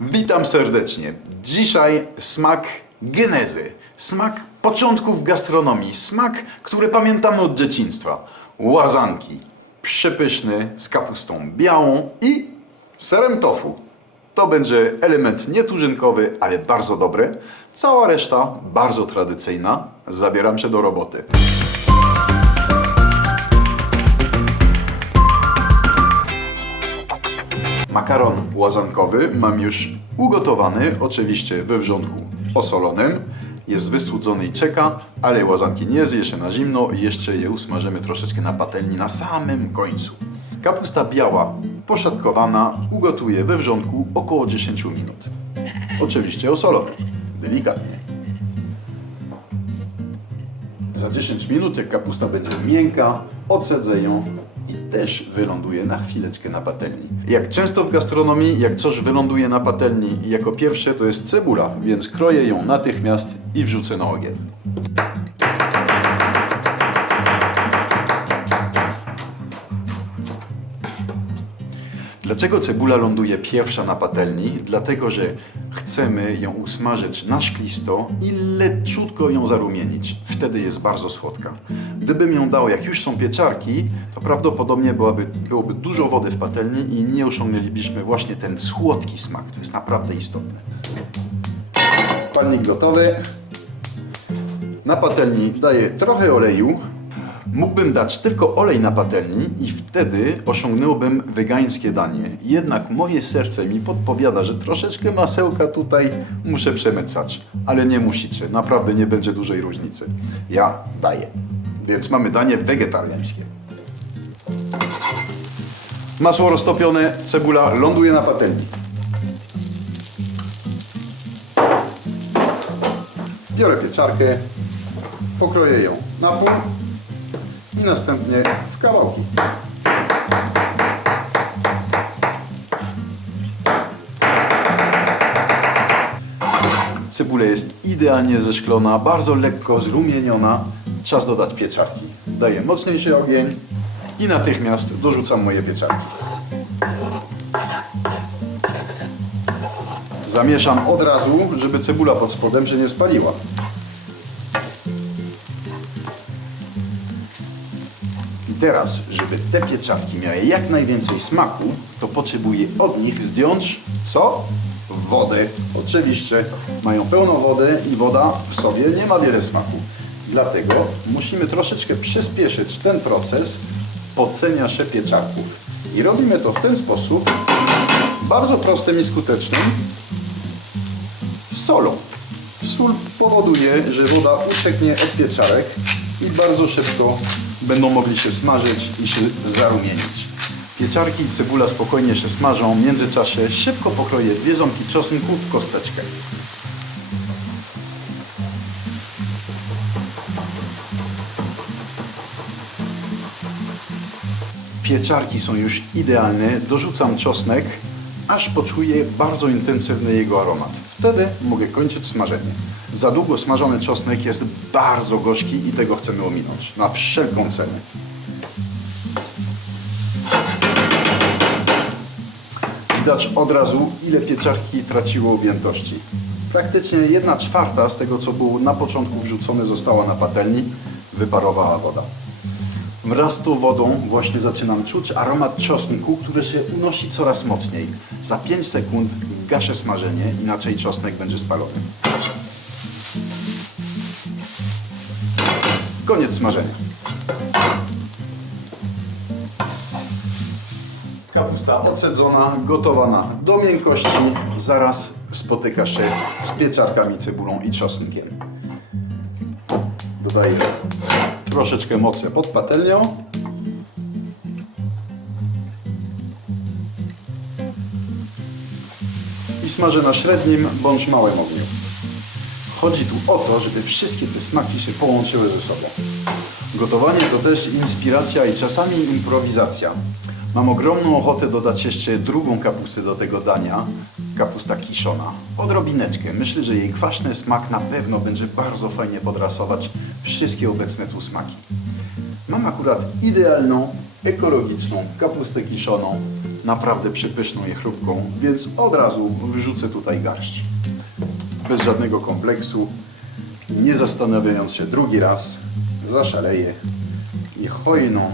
Witam serdecznie. Dzisiaj smak genezy, smak początków gastronomii, smak, który pamiętamy od dzieciństwa. Łazanki, przepyszny z kapustą białą i serem tofu. To będzie element nietuzinkowy, ale bardzo dobry. Cała reszta bardzo tradycyjna. Zabieram się do roboty. Makaron łazankowy mam już ugotowany, oczywiście we wrzątku osolonym. Jest wystudzony i czeka, ale łazanki nie zje się na zimno jeszcze je usmażymy troszeczkę na patelni na samym końcu. Kapusta biała, poszatkowana, ugotuję we wrzątku około 10 minut. Oczywiście osolony, delikatnie. Za 10 minut, jak kapusta będzie miękka, odsadzę ją też wyląduje na chwileczkę na patelni. Jak często w gastronomii, jak coś wyląduje na patelni jako pierwsze, to jest cebula, więc kroję ją natychmiast i wrzucę na ogień. Dlaczego cebula ląduje pierwsza na patelni? Dlatego, że chcemy ją usmażyć na szklisto i leciutko ją zarumienić. Wtedy jest bardzo słodka. Gdybym ją dał, jak już są pieczarki, to prawdopodobnie byłaby, byłoby dużo wody w patelni i nie osiągnęlibyśmy właśnie ten słodki smak. To jest naprawdę istotne. Palnik gotowy. Na patelni daję trochę oleju. Mógłbym dać tylko olej na patelni i wtedy osiągnąłbym wegańskie danie. Jednak moje serce mi podpowiada, że troszeczkę masełka tutaj muszę przemycać. Ale nie musicie, naprawdę nie będzie dużej różnicy. Ja daję. Więc mamy danie wegetariańskie. Masło roztopione, cebula ląduje na patelni. Biorę pieczarkę, pokroję ją na pół i następnie w kawałki. Cebula jest idealnie zeszklona, bardzo lekko zrumieniona. Czas dodać pieczarki. Daję mocniejszy ogień i natychmiast dorzucam moje pieczarki. Zamieszam od razu, żeby cebula pod spodem się nie spaliła. Teraz, żeby te pieczarki miały jak najwięcej smaku, to potrzebuję od nich zdjąć co? Wodę. Oczywiście mają pełno wody i woda w sobie nie ma wiele smaku. Dlatego musimy troszeczkę przyspieszyć ten proces pocenia się pieczarków. I robimy to w ten sposób, bardzo prostym i skutecznym, solą. Sól powoduje, że woda ucieknie od pieczarek i bardzo szybko będą mogli się smażyć i się zarumienić. Pieczarki i cebula spokojnie się smażą, w międzyczasie szybko pokroję dwie ząbki czosnku w kosteczkę. Pieczarki są już idealne, dorzucam czosnek, aż poczuję bardzo intensywny jego aromat. Wtedy mogę kończyć smażenie. Za długo smażony czosnek jest bardzo gorzki i tego chcemy ominąć, na wszelką cenę. Widać od razu, ile pieczarki traciło objętości. Praktycznie 1 czwarta z tego, co było na początku wrzucone, została na patelni, wyparowała woda. Wraz z tą wodą właśnie zaczynam czuć aromat czosnku, który się unosi coraz mocniej. Za 5 sekund gaszę smażenie, inaczej czosnek będzie spalony. Koniec smażenia. Kapusta odsadzona, gotowana do miękkości. Zaraz spotyka się z pieczarkami, cebulą i czosnkiem. Dodaję troszeczkę mocy pod patelnią. I smażę na średnim bądź małym ogniu. Chodzi tu o to, żeby wszystkie te smaki się połączyły ze sobą. Gotowanie to też inspiracja i czasami improwizacja. Mam ogromną ochotę dodać jeszcze drugą kapustę do tego dania, kapusta kiszona. Odrobineczkę. Myślę, że jej kwaśny smak na pewno będzie bardzo fajnie podrasować wszystkie obecne tu smaki. Mam akurat idealną, ekologiczną kapustę kiszoną naprawdę przepyszną i chrupką, więc od razu wyrzucę tutaj garść. Bez żadnego kompleksu, nie zastanawiając się drugi raz, zaszaleję i hojną,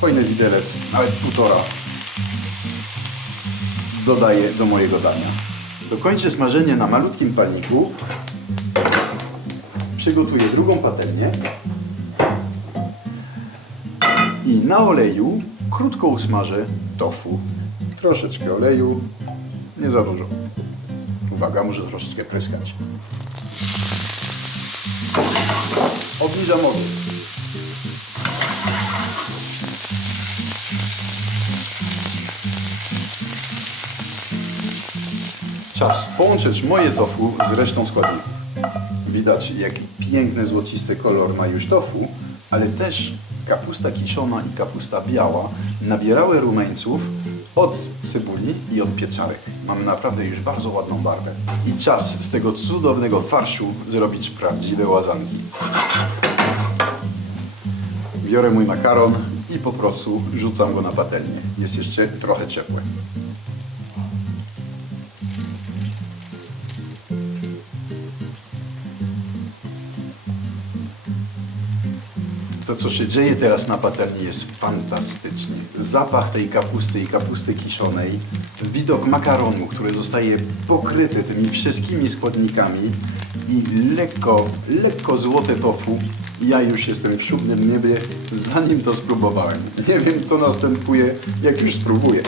hojny widelec, nawet półtora, dodaję do mojego dania. Dokończę smażenie na malutkim palniku. Przygotuję drugą patelnię. I na oleju krótko usmażę tofu. Troszeczkę oleju, nie za dużo. Uwaga, może troszeczkę pryskać. Obniżam ogień. Czas połączyć moje tofu z resztą składników. Widać, jaki piękny, złocisty kolor ma już tofu, ale też kapusta kiszona i kapusta biała nabierały rumeńców od cebuli i od pieczarek. Mamy naprawdę już bardzo ładną barwę. I czas z tego cudownego farszu zrobić prawdziwe łazanki. Biorę mój makaron i po prostu rzucam go na patelnię. Jest jeszcze trochę ciepły. To, co się dzieje teraz na patelni jest fantastycznie. Zapach tej kapusty i kapusty kiszonej, widok makaronu, który zostaje pokryty tymi wszystkimi składnikami i lekko, lekko złote tofu. Ja już jestem w siódmym niebie, zanim to spróbowałem. Nie wiem, co następuje, jak już spróbuję.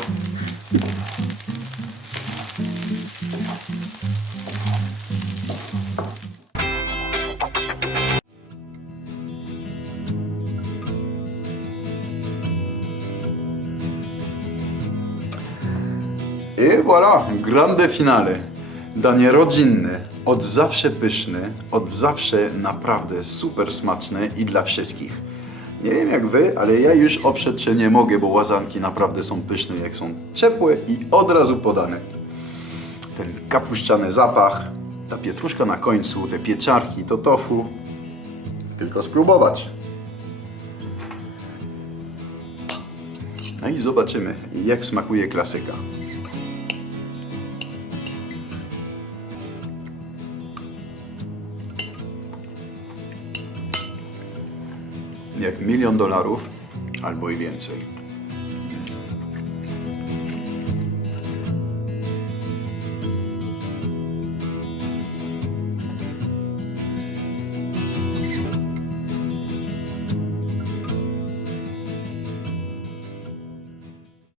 I voilà, grande finale. Danie rodzinne, od zawsze pyszne, od zawsze naprawdę super smaczne i dla wszystkich. Nie wiem jak wy, ale ja już oprzeć się nie mogę, bo łazanki naprawdę są pyszne, jak są ciepłe i od razu podane. Ten kapuściany zapach, ta pietruszka na końcu, te pieczarki, to tofu. Tylko spróbować. No i zobaczymy, jak smakuje klasyka. Jak milion dolarów albo i więcej.